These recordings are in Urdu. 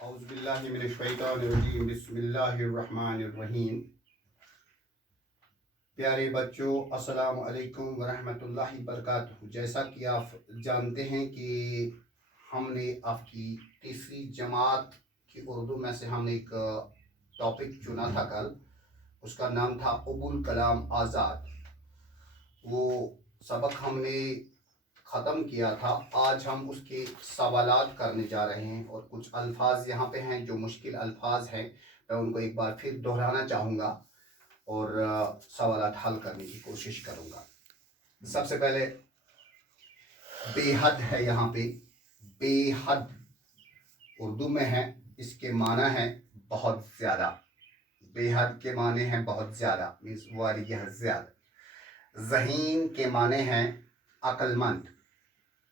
اعوذ باللہ من الشیطان الرجیم بسم اللہ الرحمن الرحیم۔ پیارے بچوں، السلام علیکم ورحمۃ اللہ وبرکاتہ۔ جیسا کہ آپ جانتے ہیں کہ ہم نے آپ کی تیسری جماعت کی اردو میں سے ہم نے ایک ٹاپک چنا تھا کل، اس کا نام تھا ابو الکلام آزاد۔ وہ سبق ہم نے ختم کیا تھا۔ آج ہم اس کے سوالات کرنے جا رہے ہیں، اور کچھ الفاظ یہاں پہ ہیں جو مشکل الفاظ ہیں، میں ان کو ایک بار پھر دہرانا چاہوں گا اور سوالات حل کرنے کی کوشش کروں گا۔ سب سے پہلے بے حد ہے، یہاں پہ بے حد اردو میں ہے، اس کے معنی ہے بہت زیادہ۔ بے حد کے معنی ہیں بہت زیادہ، مینس واریہ زیادہ۔ ذہین کے معنی ہیں عقل مند،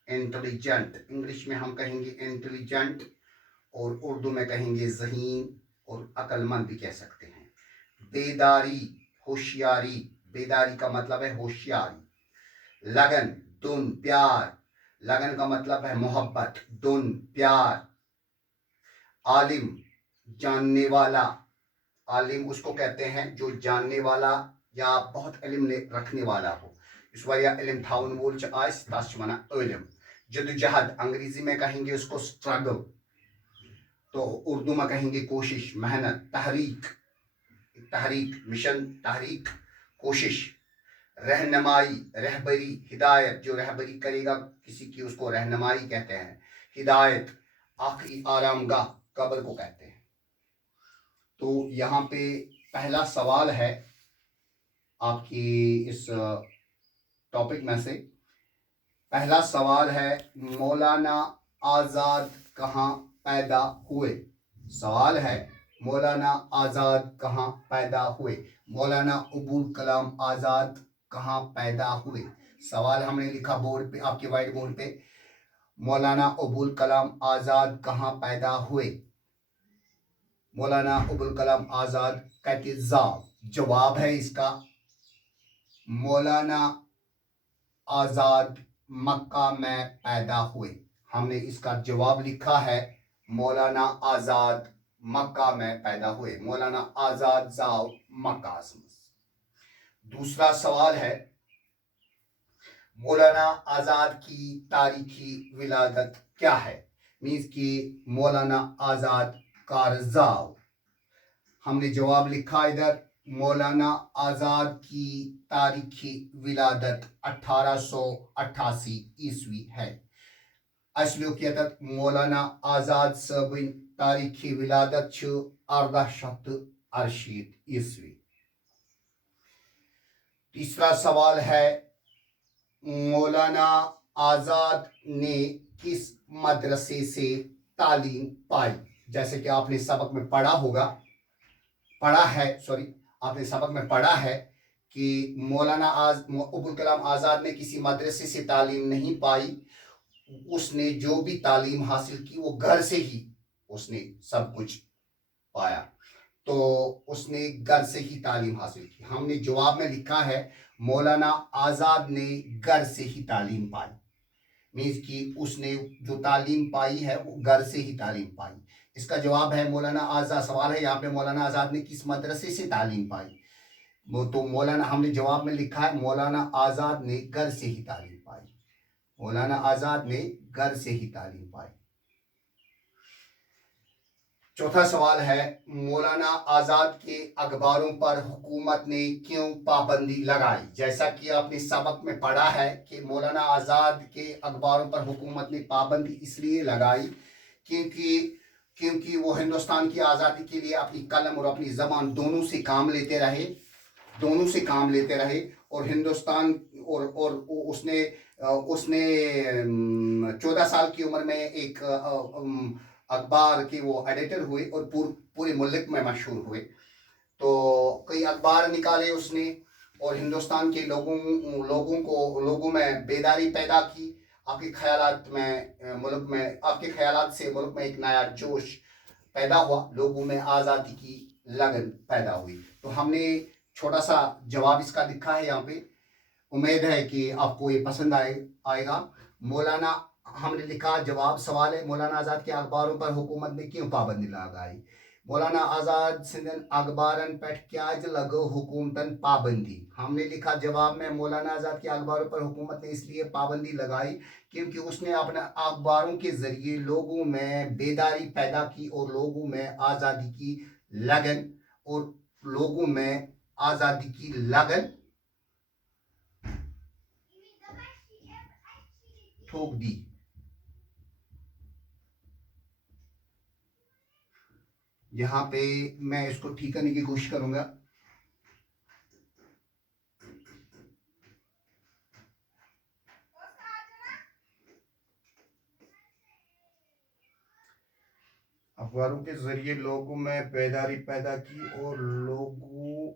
انٹیلیجنٹ۔ انگلش میں ہم کہیں گے انٹیلیجنٹ، اور اردو میں کہیں گے ذہین اور عقل مند بھی کہہ سکتے ہیں۔ بیداری، ہوشیاری۔ بیداری کا مطلب ہے ہوشیاری۔ لگن، دن، پیار۔ لگن کا مطلب ہے محبت، دن، پیار۔ عالم، جاننے والا۔ عالم اس کو کہتے ہیں جو جاننے والا یا بہت علم رکھنے والا ہو۔ اس واریاہ علم تھاون وول چھ آس تس چھ ونان علم۔ جدوجہد، انگریزی میں کہیں گے اس کو اسٹرگل، تو اردو میں کہیں گے کوشش، محنت، تحریک۔ تحریک، مشن، تحریک، کوشش۔ رہنمائی، رہبری، ہدایت۔ جو رہبری کرے گا کسی کی اس کو رہنمائی کہتے ہیں۔ ہدایت، آخری آرام گاہ، قبر کو کہتے ہیں۔ تو یہاں پہ پہلا سوال ہے آپ کی اس ٹاپک میں سے۔ پہلا سوال ہے مولانا آزاد کہاں پیدا ہوئے؟ سوال ہے مولانا آزاد کہاں پیدا ہوئے؟ مولانا ابو الکلام آزاد کہاں پیدا ہوئے؟ سوال ہم نے لکھا بورڈ پہ، آپ کے وائٹ بورڈ پہ، مولانا ابو الکلام آزاد کہاں پیدا ہوئے؟ مولانا ابو الکلام آزاد کتہِ زاو؟ جواب ہے اس کا مولانا آزاد مکہ میں پیدا ہوئے۔ ہم نے اس کا جواب لکھا ہے مولانا آزاد مکہ میں پیدا ہوئے۔ مولانا آزاد زاو مکہ مز۔ دوسرا سوال ہے مولانا آزاد کی تاریخی ولادت کیا ہے؟ مینس کہ مولانا آزاد کار زاو۔ ہم نے جواب لکھا ادھر مولانا آزاد کی تاریخی ولادت 1888 عیسوی ہے۔ اصلیو کیتت مولانا آزاد صٲبٕنۍ تاریخی ولادت چھ 1868 عیسوی۔ تیسرا سوال ہے مولانا آزاد نے کس مدرسے سے تعلیم پائی؟ جیسے کہ آپ نے سبق میں آپ نے سبق میں پڑھا ہے کہ مولانا ابو الکلام آزاد نے کسی مدرسے سے تعلیم نہیں پائی۔ اس نے جو بھی تعلیم حاصل کی وہ گھر سے ہی اس نے سب کچھ پایا، تو اس نے گھر سے ہی تعلیم حاصل کی۔ ہم نے جواب میں لکھا ہے مولانا آزاد نے گھر سے ہی تعلیم پائی، مینس کہ اس نے جو تعلیم پائی ہے وہ گھر سے ہی تعلیم پائی۔ اس کا جواب ہے مولانا آزاد۔ سوال ہے یہاں پہ مولانا آزاد نے کس مدرسے سے تعلیم پائی؟ تو مولانا ہم نے جواب میں لکھا ہے مولانا آزاد نے گھر سے ہی تعلیم پائی۔ مولانا آزاد نے گھر سے ہی تعلیم پائی۔ چوتھا سوال ہے مولانا آزاد کے اخباروں پر حکومت نے کیوں پابندی لگائی؟ جیسا کہ آپ نے سبق میں پڑھا ہے کہ مولانا آزاد کے اخباروں پر حکومت نے پابندی اس لیے لگائی کیونکہ وہ ہندوستان کی آزادی کے لیے اپنی قلم اور اپنی زبان دونوں سے کام لیتے رہے اور ہندوستان اور اس نے 14 سال کی عمر میں ایک اخبار کے وہ ایڈیٹر ہوئے اور پورے ملک میں مشہور ہوئے۔ تو کئی اخبار نکالے اس نے اور ہندوستان کے لوگوں میں بیداری پیدا کی۔ آپ کے خیالات سے ملک میں ایک نیا جوش پیدا ہوا، لوگوں میں آزادی کی لگن پیدا ہوئی۔ تو ہم نے چھوٹا سا جواب اس کا لکھا ہے یہاں پہ، امید ہے کہ آپ کو یہ پسند آئے گا۔ مولانا ہم نے لکھا جواب سوال ہے مولانا آزاد کے اخباروں پر حکومت نے کیوں پابندی لگائی؟ مولانا آزاد سندن اخبارن پہ کیا لگو حکومتن پابندی؟ ہم نے لکھا جواب میں مولانا آزاد کے اخباروں پر حکومت نے اس لیے پابندی لگائی کیونکہ اس نے اپنے اخباروں کے ذریعے لوگوں میں بیداری پیدا کی اور لوگوں میں آزادی کی لگن ٹھوک دی۔ یہاں پہ میں اس کو ٹھیک کرنے کی کوشش کروں گا۔ اخباروں کے ذریعے لوگوں میں بیداری پیدا کی اور لوگوں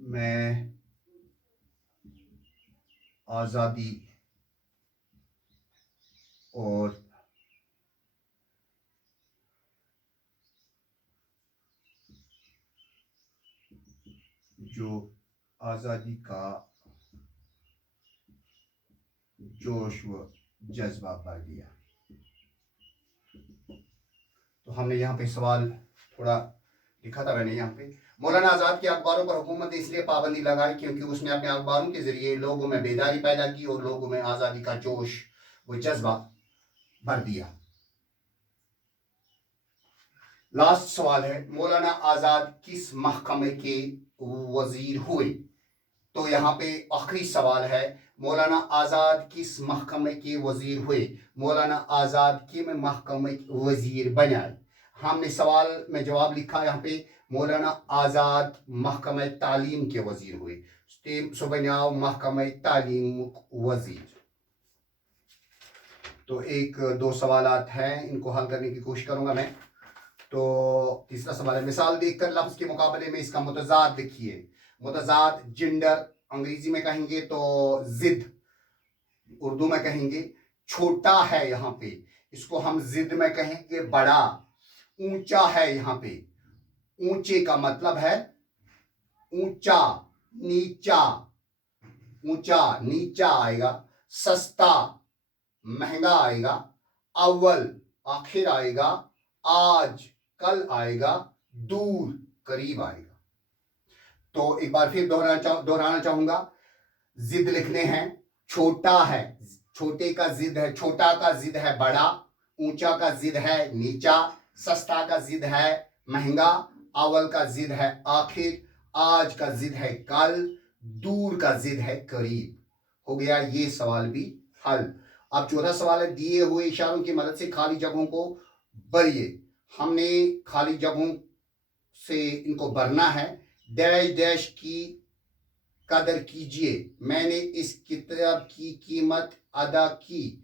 میں آزادی اور جو آزادی کا جوش و جذبہ بڑھ گیا۔ تو ہم نے یہاں پہ سوال تھوڑا لکھا تھا میں نے یہاں پہ مولانا آزاد کے اخباروں پر حکومت نے اس لیے پابندی لگائی کیونکہ اس نے اپنے اخباروں کے ذریعے لوگوں میں بیداری پیدا کی اور لوگوں میں آزادی کا جوش و جذبہ بھر دیا۔ لاسٹ سوال ہے مولانا آزاد کس محکمے کے وزیر ہوئے؟ تو یہاں پہ آخری سوال ہے مولانا آزاد کس محکمے کے وزیر ہوئے؟ مولانا آزاد کم محکمے وزیر بنائے؟ ہم نے سوال میں جواب لکھا یہاں پہ مولانا آزاد محکمہ تعلیم کے وزیر ہوئے۔ سو بنیاو محکمہ تعلیم وزیر۔ تو ایک دو سوالات ہیں ان کو حل کرنے کی کوشش کروں گا میں۔ تو تیسرا سوال ہے مثال دیکھ کر لفظ کے مقابلے میں اس کا متضاد لکھیے۔ متضاد جنڈر انگریزی میں کہیں گے تو ضد، اردو میں کہیں گے چھوٹا ہے، یہاں پہ اس کو ہم ضد میں کہیں گے بڑا۔ اونچا ہے، یہاں پہ اونچے کا مطلب ہے اونچا، نیچا، اونچا نیچا آئے گا۔ سستا مہنگا آئے گا۔ اول آخر آئے گا۔ آج کل آئے گا۔ دور قریب آئے گا۔ تو ایک بار پھر دہرانا چاہوں گا، ضد لکھنے ہیں۔ چھوٹا ہے، چھوٹے کا ضد ہے، چھوٹا کا ضد ہے بڑا۔ اونچا کا ضد ہے نیچا۔ سستا کا ضد ہے مہنگا۔ اول کا ضد ہے آخر۔ آج کا ضد ہے کل۔ دور کا ضد ہے قریب۔ ہو گیا یہ سوال بھی حل۔ اب چوتھا سوال ہے دیے ہوئے اشاروں کی مدد سے خالی جگہوں کو بھریے۔ ہم نے خالی جگہوں سے ان کو بھرنا ہے۔ ڈیش ڈیش کی قدر کیجئے، میں نے اس کتاب کی قیمت ادا کی۔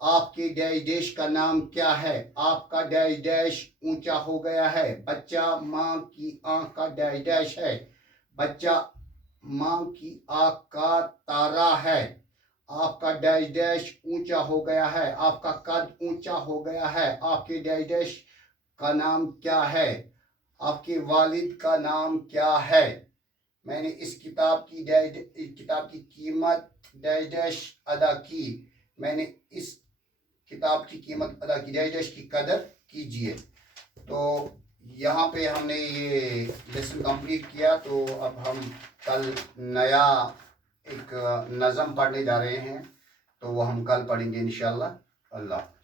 آپ کے ڈیش ڈیش کا نام کیا ہے؟ آپ کا ڈیش ڈیش اونچا ہو گیا ہے۔ بچہ ماں کی آنکھ کا ڈیش ڈیش ہے۔ بچہ ماں کی آنکھ کا تارا ہے۔ آپ کا ڈیش ڈیش اونچا ہو گیا ہے۔ آپ کا قد اونچا ہو گیا ہے۔ آپ کے ڈیش ڈیش کا نام کیا ہے؟ آپ کے والد کا نام کیا ہے؟ میں نے اس کتاب کی قیمت ڈیش ڈیش ادا کی۔ میں نے اس کتاب کی قیمت ادا کی۔ ڈیش ڈیش کی قدر کیجئے۔ تو یہاں پہ ہم نے یہ لیسن کمپلیٹ کیا۔ تو اب ہم کل نیا ایک نظم پڑھنے جا رہے ہیں، تو وہ ہم کل پڑھیں گے انشاءاللہ۔ اللہ